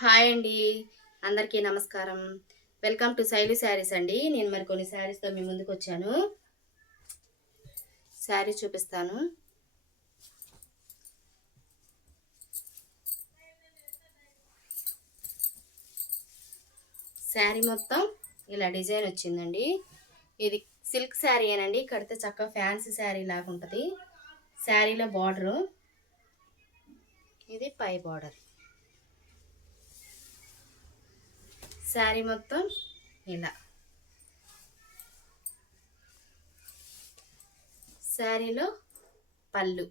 Hi అండి. అందరికీ నమస్కారం. వెల్కమ్ టు శైలు శారీస్ అండి. నేను మరికొన్ని శారీస్‌తో మీ ముందుకొచ్చాను. శారీ చూపిస్తాను. శారీ మొత్తం ఇలా డిజైన్ వచ్చిందండి. ఇది సిల్క్ శారీయేనండి. కడితే చక్కగా ఫ్యాన్సీ శారీ లాగా ఉంటుంది. శారీలో బార్డరు, ఇది పై బార్డర్. శారీ మొత్తం ఇలా. శారీలో పళ్ళు,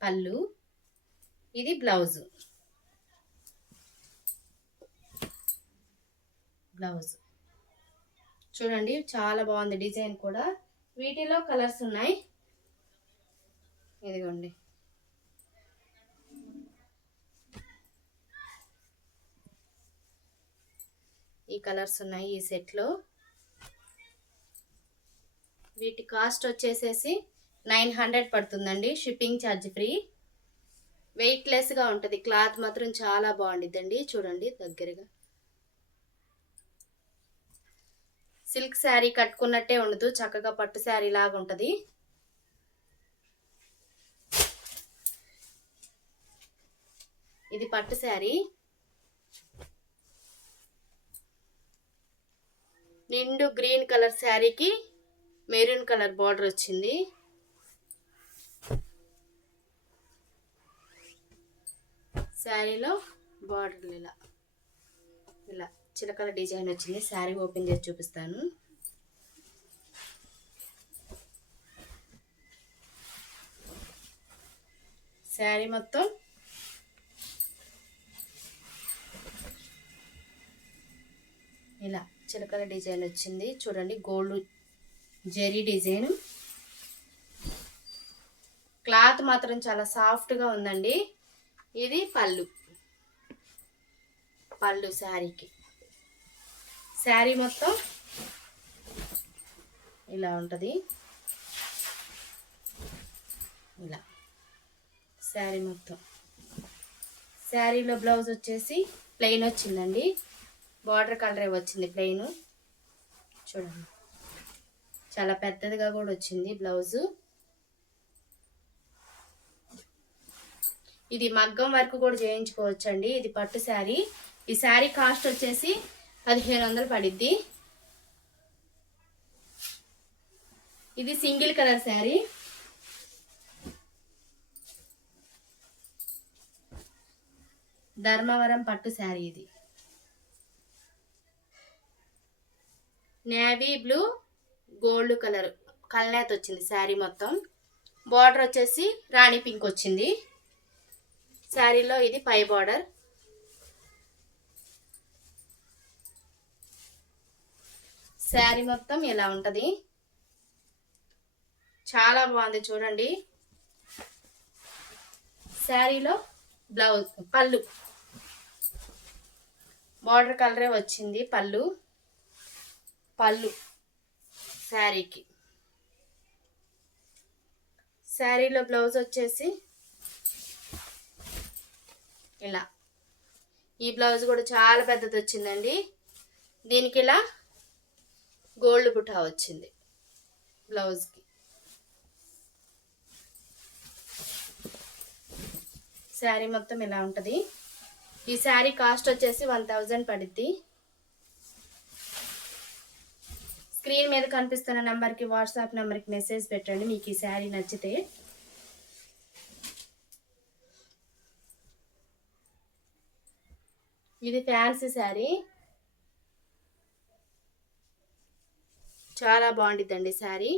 పళ్ళు, ఇది బ్లౌజ్. చూడండి చాలా బాగుంది డిజైన్ కూడా. వీటిలో కలర్స్ ఉన్నాయి. ఇదిగోండి, ఈ కలర్స్ ఉన్నాయి ఈ సెట్లో. వీటి కాస్ట్ వచ్చేసేసి 900 పడుతుందండి. Shipping charge free. వెయిట్లెస్గా ఉంటుంది. క్లాత్ మాత్రం చాలా బాగుండిద్దండి. చూడండి దగ్గరగా. సిల్క్ శారీ కట్టుకున్నట్టే ఉండదు, చక్కగా పట్టు శారీ లాగా ఉంటుంది. ఇది పట్టు శారీ. నిండు గ్రీన్ కలర్ శారీకి మెరూన్ కలర్ బార్డర్ వచ్చింది. శారీలో బార్డర్ ఇలా ఇలా చిలకల డిజైన్ వచ్చింది. శారీ ఓపెన్ చేసి చూపిస్తాను. శారీ మొత్తం ఇలా చిలకల డిజైన్ వచ్చింది. చూడండి, గోల్డ్ జెరీ డిజైన్. క్లాత్ మాత్రం చాలా సాఫ్ట్గా ఉందండి. ఇది పళ్ళు, పళ్ళు శారీకి. శారీ మొత్తం ఇలా ఉంటుంది. ఇలా శారీ మొత్తం. శారీలో బ్లౌజ్ వచ్చేసి ప్లెయిన్ వచ్చిందండి. బార్డర్ కలరే వచ్చింది ప్లెయిన్. చూడండి, చాలా పెద్దదిగా కూడా వచ్చింది బ్లౌజు. ఇది మగ్గం వర్క్ కూడా చేయించుకోవచ్చండి. ఇది పట్టు శారీ. ఈ శారీ కాస్ట్ వచ్చేసి 1500 పడిద్ది. ఇది సింగిల్ కలర్ శారీ. ధర్మవరం పట్టు శారీ. ఇది నేవీ బ్లూ గోల్డ్ కలర్ కల్నేత వచ్చింది శారీ మొత్తం. బార్డర్ వచ్చేసి రాణి పింక్ వచ్చింది. శారీలో ఇది పై బార్డర్. శారీ మొత్తం ఇలా ఉంటుంది. చాలా బాగుంది చూడండి. శారీలో బ్లౌజ్, పళ్ళు బార్డర్ కలరే వచ్చింది. పళ్ళు, పళ్ళు శారీకి. శారీలో బ్లౌజ్ వచ్చేసి ఇలా. ఈ బ్లౌజ్ కూడా చాలా పెద్దది వచ్చిందండి. దీనికి ఇలా గోల్డ్ బుటా వచ్చింది బ్లౌజ్కి. శారీ మొత్తం ఇలా ఉంటుంది. ఈ శారీ కాస్ట్ వచ్చేసి 1000 పడుద్ది. స్క్రీన్ మీద కనిపిస్తున్న నెంబర్కి, వాట్సాప్ నెంబర్కి మెసేజ్ పెట్టండి మీకు ఈ శారీ నచ్చితే. ఇది ఫ్యాన్సీ శారీ. చాలా బాగుండిద్దండి శారీ.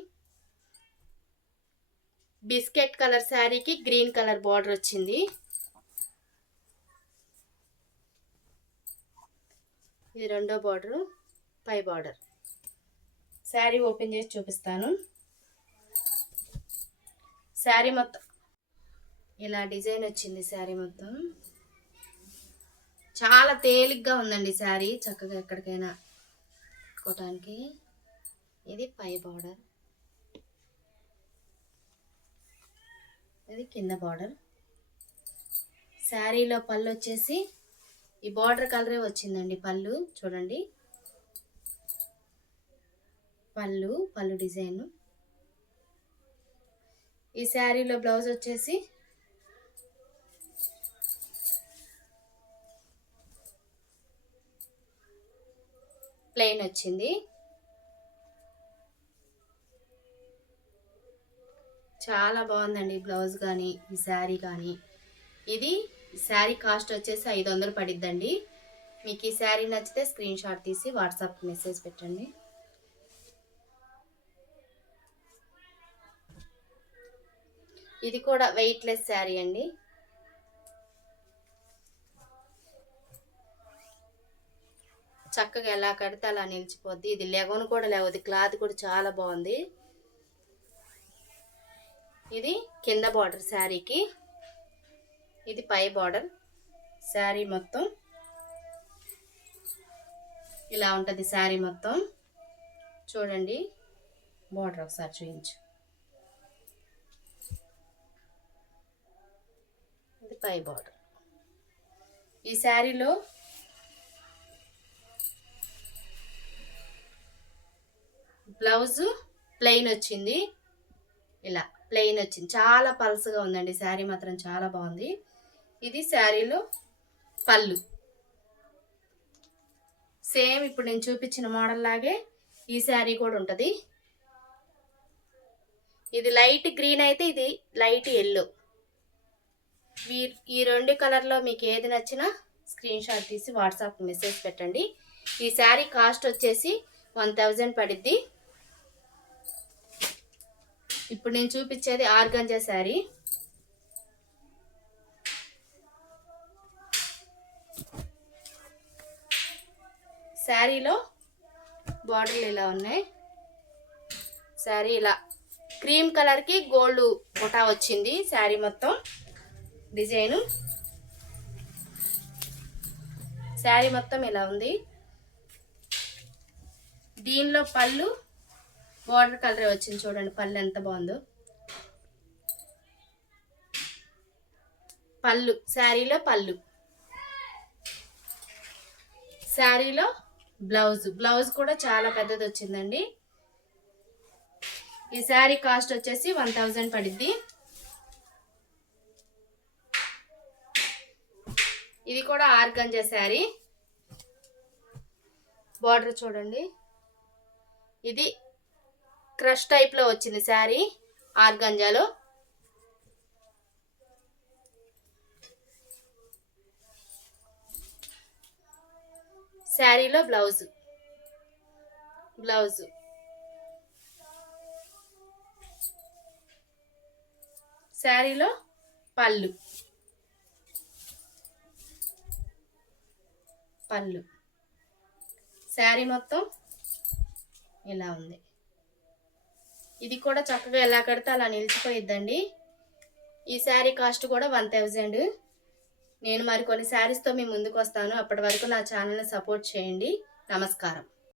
బిస్కెట్ కలర్ శారీకి గ్రీన్ కలర్ బార్డర్ వచ్చింది. ఇది రెండో బార్డరు, పై బార్డర్. శారీ ఓపెన్ చేసి చూపిస్తాను. శారీ మొత్తం ఇలా డిజైన్ వచ్చింది. శారీ మొత్తం చాలా తేలిగ్గా ఉందండి శారీ. చక్కగా ఎక్కడికైనా కట్టుకోవటానికి. ఇది పై బార్డర్. ఇది కింద బార్డర్. శారీలో పళ్ళు వచ్చేసి ఈ బార్డర్ కలరే వచ్చిందండి. పళ్ళు చూడండి, పళ్ళు డిజైన్. ఈ శారీలో బ్లౌజ్ వచ్చేసి ప్లెయిన్ వచ్చింది. చాలా బాగుందండి బ్లౌజ్ కానీ ఈ శారీ కానీ. ఇది శారీ కాస్ట్ వచ్చేసి 500 పడిద్దండి. మీకు ఈ శారీ నచ్చితే స్క్రీన్ షాట్ తీసి వాట్సాప్ మెసేజ్ పెట్టండి. ఇది కూడా వెయిట్లెస్ శారీ అండి. చక్కగా ఎలా కడితే అలా నిలిచిపోద్ది. ఇది లెగను కూడా లేవద్ది. క్లాత్ కూడా చాలా బాగుంది. ఇది కింద బార్డర్ శారీకి, ఇది పై బార్డర్. శారీ మొత్తం ఇలా ఉంటుంది. శారీ మొత్తం చూడండి, బార్డర్ ఒకసారి చూపించు. ఇది పై బార్డర్. ఈ శారీలో బ్లౌజ్ ప్లెయిన్ వచ్చింది. ఇలా ప్లెయిన్ వచ్చింది. చాలా పల్సగా ఉందండి శారీ మాత్రం చాలా బాగుంది. ఇది శారీలో పళ్ళు. సేమ్ ఇప్పుడు నేను చూపించిన మోడల్ లాగే ఈ శారీ కూడా ఉంటుంది. ఇది లైట్ గ్రీన్ అయితే ఇది లైట్ ఎల్లో. ఈ రెండు కలర్లో మీకు ఏది నచ్చినా స్క్రీన్ షాట్ తీసి వాట్సాప్ మెసేజ్ పెట్టండి. ఈ శారీ కాస్ట్ వచ్చేసి 1000 పడిద్ది. ఇప్పుడు నేను చూపించేది ఆర్గంజా శారీ. శారీలో బార్డర్లు ఇలా ఉన్నాయి. శారీ ఇలా క్రీమ్ కలర్కి గోల్డ్ బుటా వచ్చింది. శారీ మొత్తం డిజైను. శారీ మొత్తం ఇలా ఉంది. దీనిలో పళ్ళు బార్డర్ కలర్ వచ్చింది. చూడండి పళ్ళు ఎంత బాగుందో. పళ్ళు శారీలో పళ్ళు. శారీలో బ్లౌజ్ కూడా చాలా పెద్దది వచ్చిందండి. ఈ శారీ కాస్ట్ వచ్చేసి 1000 పడిద్ది. ఇది కూడా ఆర్గంజా శారీ. బార్డర్ చూడండి, ఇది క్రష్ టైప్లో వచ్చింది శారీ ఆర్గంజాలో. శారీలో బ్లౌజ్ శారీలో పళ్ళు శారీ మొత్తం ఇలా ఉంది. ఇది కూడా చక్కగా ఎలా కడితే అలా నిలిచిపోయిద్దండి. ఈ శారీ కాస్ట్ కూడా 1000. నేను మరికొన్ని శారీస్తో మీ ముందుకు వస్తాను. అప్పటి వరకు నా ఛానల్ని సపోర్ట్ చేయండి. నమస్కారం.